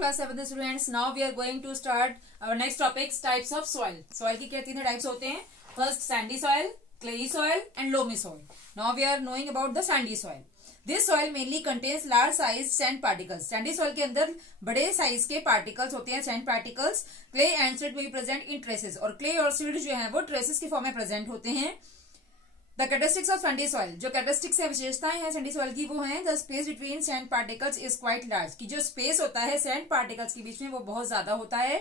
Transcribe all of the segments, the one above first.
class 7th students, now we are going to start our next topics, types of soil. Soil की क्या तीन types होते हैं? First sandy soil, clayey soil and loamy soil. Now we are knowing about the sandy soil. This soil mainly contains large size sand particles. Sandy soil के अंदर बड़े size के particles होते हैं, sand particles. Clay and silt में present in traces, और clay और silt जो है वो ट्रेसेस की फॉर्म में प्रेजेंट होते हैं. The characteristics of sandy soil, जो कैरेक्टरिस्टिक्स है, विशेषताएं हैं सैंडी सॉइल की, वो हैं the space between sand particles is quite large, कि जो स्पेस होता है सैंड पार्टिकल्स के बीच में वो बहुत ज्यादा होता है.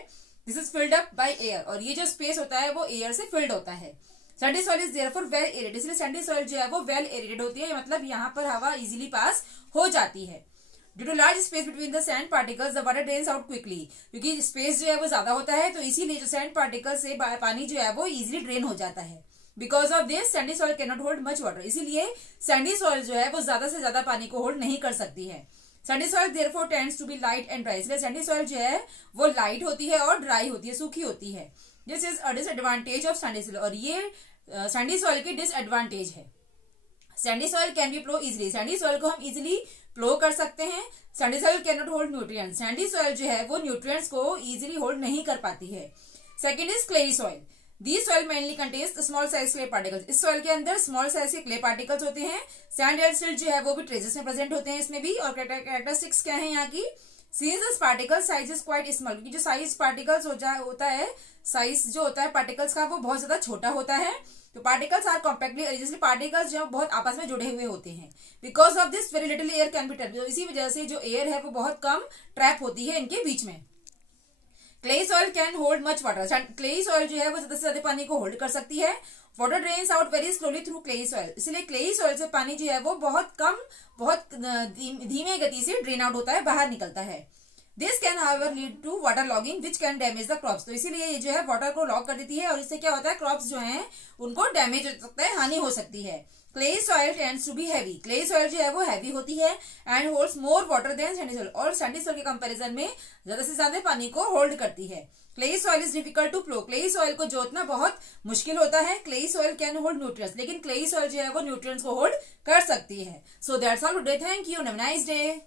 This is filled up by air, और ये जो स्पेस होता है वो एयर से फिल्ड होता है. Sandy soil is therefore well aerated, इसलिए सैंडी सॉइल जो है वो वेल एरेटेड होती है, मतलब यहाँ पर हवा इजिली पास हो जाती है. Due to large space between the sand particles the water drains out quickly, क्योंकि स्पेस जो है वो ज्यादा होता है तो इसीलिए जो सैंड पार्टिकल से पानी जो है वो इजिली ड्रेन हो जाता है. Because of this Sandy soil can not hold much water, इसीलिए सैंडी सॉइल जो है वो ज्यादा से ज्यादा पानी को होल्ड नहीं कर सकती है. Sandy soil therefore tends to be light and dry, इसलिए सैंडी सॉइल जो है वो लाइट होती है और ड्राई होती है, सूखी होती है. This is a disadvantage of sandy soil, और ये सैंडी सॉइल की डिसएडवांटेज है. Sandy soil can be plough easily, sandy soil को हम इजिली प्लो कर सकते हैं. Sandy soil can not hold nutrients, sandy soil जो है वो न्यूट्रिएंट्स को इजिली होल्ड नहीं कर पाती है. Second is clayey soil. These soil mainly contains small size clay particles. इस soil के अंदर small size के clay particles होते हैं. Sand and silt जो है वो भी traces में present होते हैं इसमें भी. और characteristics क्या है यहाँ की? Since this particle size is quite small, क्योंकि जो size particles होता है, size जो होता है particles का वो बहुत ज्यादा छोटा होता है. तो particles are compactly arranged, इसलिए particles जो बहुत आपस में जुड़े हुए होते हैं. Because of this very little air can be trapped, इसी वजह से जो air है वो बहुत कम ट्रैप होती है इनके बीच में. Clay soil can hold much water, clay soil जो है वो ज्यादा से ज्यादा पानी को होल्ड कर सकती है. Water drains out very slowly through clayey soil, इसलिए क्लेई सॉइल से पानी जो है वो बहुत कम, बहुत धीमे गति से ड्रेन आउट होता है, बाहर निकलता है. This can however lead to water logging which can damage the crops, तो इसीलिए ये जो है वाटर को लॉक कर देती है और इससे क्या होता है, क्रॉप्स जो हैं उनको डैमेज हो सकता है, हानि हो सकती है. Clayey soil tends to be heavy, clayey soil जो है वो हैवी होती है and holds more water than sandy soil, और सैंडी सॉइल के कंपैरिजन में ज्यादा से ज्यादा पानी को होल्ड करती है. Clayey soil is difficult to plough, clayey soil को जोतना बहुत मुश्किल होता है. Clayey soil can hold nutrients, लेकिन क्लेई सॉइल जो है वो न्यूट्रिएंट्स को होल्ड कर सकती है. So that's all today, thank you, have a nice day.